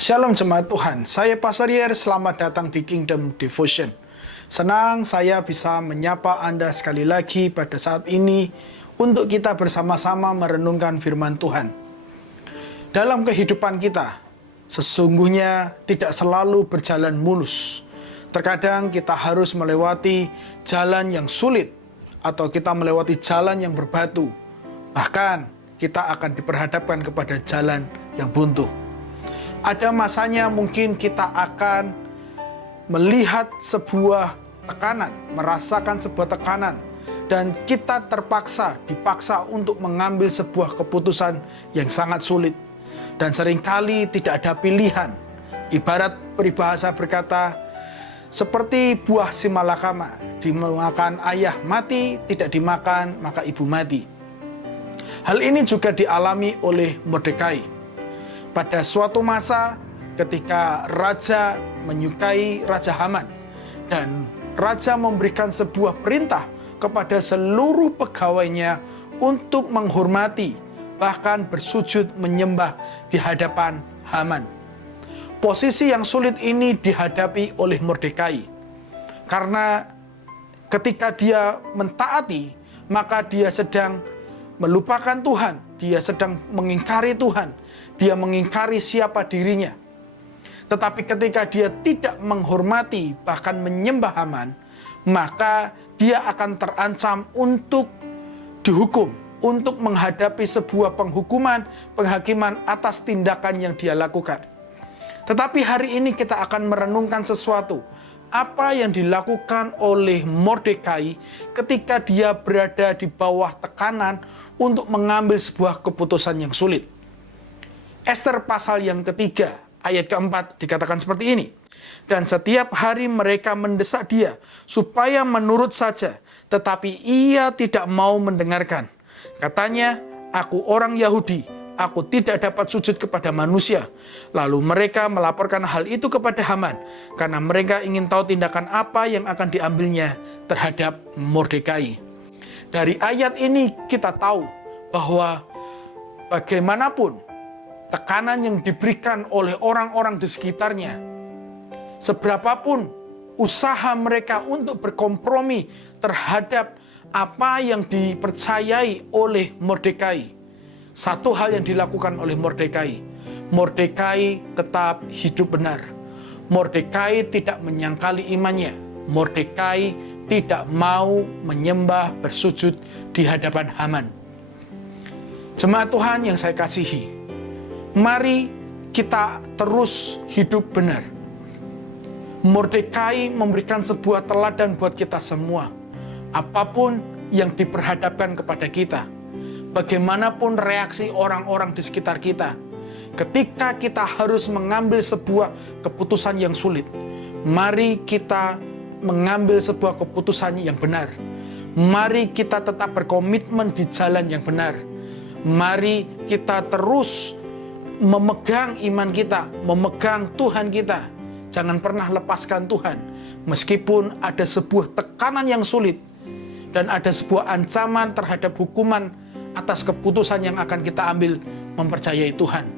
Shalom jemaat Tuhan, saya Pastor Yer, selamat datang di Kingdom Devotion. Senang saya bisa menyapa Anda sekali lagi pada saat ini untuk kita bersama-sama merenungkan firman Tuhan. Dalam kehidupan kita, sesungguhnya tidak selalu berjalan mulus. Terkadang kita harus melewati jalan yang sulit atau kita melewati jalan yang berbatu. Bahkan kita akan diperhadapkan kepada jalan yang buntu. Ada masanya mungkin kita akan melihat sebuah tekanan, merasakan sebuah tekanan, dan kita dipaksa untuk mengambil sebuah keputusan yang sangat sulit. Dan seringkali tidak ada pilihan. Ibarat peribahasa berkata, seperti buah simalakama, dimakan ayah mati, tidak dimakan maka ibu mati. Hal ini juga dialami oleh Mordekai. Pada suatu masa ketika raja menyukai Raja Haman dan raja memberikan sebuah perintah kepada seluruh pegawainya untuk menghormati bahkan bersujud menyembah di hadapan Haman. Posisi yang sulit ini dihadapi oleh Mordekai karena ketika dia mentaati maka dia sedang melupakan Tuhan, dia sedang mengingkari Tuhan, dia mengingkari siapa dirinya. Tetapi ketika dia tidak menghormati bahkan menyembah Haman, maka dia akan terancam untuk dihukum, untuk menghadapi sebuah penghakiman atas tindakan yang dia lakukan. Tetapi hari ini kita akan merenungkan sesuatu. Apa yang dilakukan oleh Mordekai ketika dia berada di bawah tekanan untuk mengambil sebuah keputusan yang sulit. Ester pasal yang ketiga, ayat keempat dikatakan seperti ini. Dan setiap hari mereka mendesak dia supaya menurut saja, tetapi ia tidak mau mendengarkan. Katanya, aku orang Yahudi, aku tidak dapat sujud kepada manusia. Lalu mereka melaporkan hal itu kepada Haman, karena mereka ingin tahu tindakan apa yang akan diambilnya terhadap Mordekai. Dari ayat ini kita tahu bahwa bagaimanapun tekanan yang diberikan oleh orang-orang di sekitarnya, seberapapun usaha mereka untuk berkompromi terhadap apa yang dipercayai oleh Mordekai, satu hal yang dilakukan oleh Mordekai, Mordekai tetap hidup benar. Mordekai tidak menyangkali imannya. Mordekai tidak mau menyembah bersujud di hadapan Haman. Jemaat Tuhan yang saya kasihi, mari kita terus hidup benar. Mordekai memberikan sebuah teladan buat kita semua. Apapun yang diperhadapkan kepada kita, bagaimanapun reaksi orang-orang di sekitar kita, ketika kita harus mengambil sebuah keputusan yang sulit, mari kita mengambil sebuah keputusan yang benar. Mari kita tetap berkomitmen di jalan yang benar. Mari kita terus memegang iman kita, memegang Tuhan kita. Jangan pernah lepaskan Tuhan, meskipun ada sebuah tekanan yang sulit dan ada sebuah ancaman terhadap hukuman atas keputusan yang akan kita ambil mempercayai Tuhan.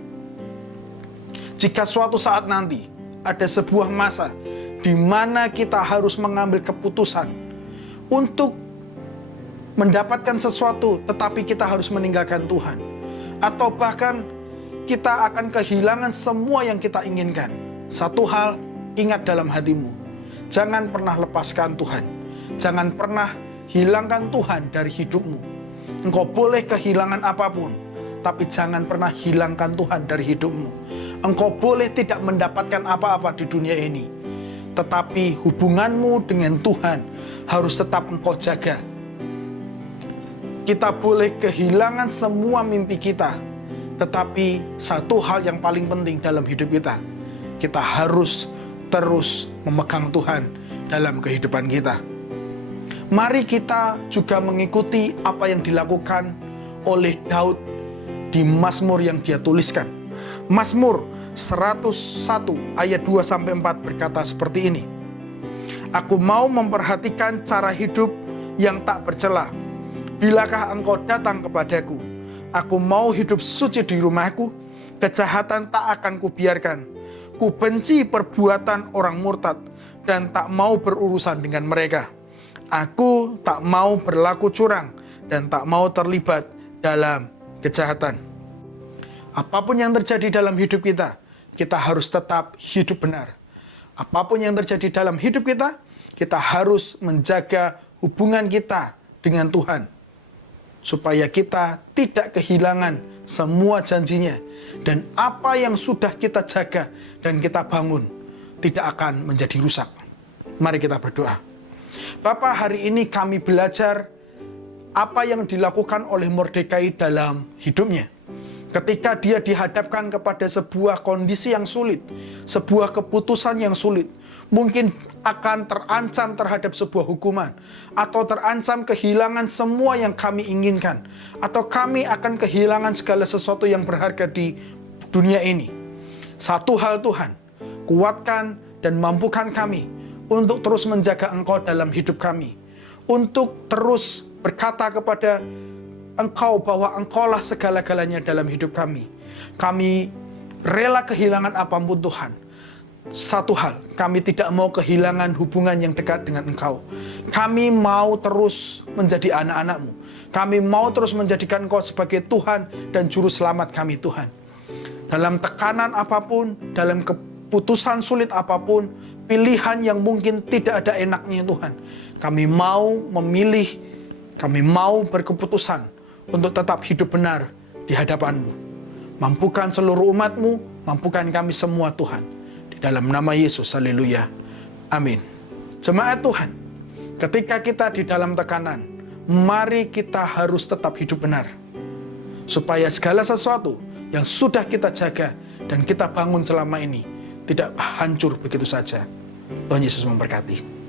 Jika suatu saat nanti ada sebuah masa di mana kita harus mengambil keputusan untuk mendapatkan sesuatu tetapi kita harus meninggalkan Tuhan, atau bahkan kita akan kehilangan semua yang kita inginkan, satu hal ingat dalam hatimu, jangan pernah lepaskan Tuhan. Jangan pernah hilangkan Tuhan dari hidupmu. Engkau boleh kehilangan apapun, tapi jangan pernah hilangkan Tuhan dari hidupmu. Engkau boleh tidak mendapatkan apa-apa di dunia ini, tetapi hubunganmu dengan Tuhan harus tetap engkau jaga. Kita boleh kehilangan semua mimpi kita, tetapi satu hal yang paling penting dalam hidup kita, kita harus terus memegang Tuhan dalam kehidupan kita. Mari kita juga mengikuti apa yang dilakukan oleh Daud di Mazmur yang dia tuliskan. Mazmur 101 ayat 2-4 berkata seperti ini. Aku mau memperhatikan cara hidup yang tak bercela. Bilakah engkau datang kepadaku? Aku mau hidup suci di rumahku. Kejahatan tak akan kubiarkan. ku benci perbuatan orang murtad dan tak mau berurusan dengan mereka. Aku tak mau berlaku curang dan tak mau terlibat dalam kejahatan. Apapun yang terjadi dalam hidup kita, kita harus tetap hidup benar. Apapun yang terjadi dalam hidup kita, kita harus menjaga hubungan kita dengan Tuhan, supaya kita tidak kehilangan semua janjinya, dan apa yang sudah kita jaga dan kita bangun tidak akan menjadi rusak. Mari kita berdoa. Bapa, hari ini kami belajar apa yang dilakukan oleh Mordekai dalam hidupnya. Ketika dia dihadapkan kepada sebuah kondisi yang sulit, sebuah keputusan yang sulit, mungkin akan terancam terhadap sebuah hukuman, atau terancam kehilangan semua yang kami inginkan, atau kami akan kehilangan segala sesuatu yang berharga di dunia ini. Satu hal Tuhan, kuatkan dan mampukan kami untuk terus menjaga Engkau dalam hidup kami, untuk terus berkata kepada Engkau bahwa Engkaulah segala-galanya dalam hidup kami. Kami rela kehilangan apapun Tuhan. Satu hal, kami tidak mau kehilangan hubungan yang dekat dengan Engkau. Kami mau terus menjadi anak-anak-Mu. Kami mau terus menjadikan Engkau sebagai Tuhan dan Juru Selamat kami, Tuhan. Dalam tekanan apapun, dalam keputusan sulit apapun, pilihan yang mungkin tidak ada enaknya, Tuhan, kami mau memilih, kami mau berkeputusan untuk tetap hidup benar di hadapan-Mu. Mampukan seluruh umat-Mu, mampukan kami semua, Tuhan. Di dalam nama Yesus, haleluya. Amin. Jemaat Tuhan, ketika kita di dalam tekanan, mari kita harus tetap hidup benar, supaya segala sesuatu yang sudah kita jaga dan kita bangun selama ini tidak hancur begitu saja. Tuhan Yesus memberkati.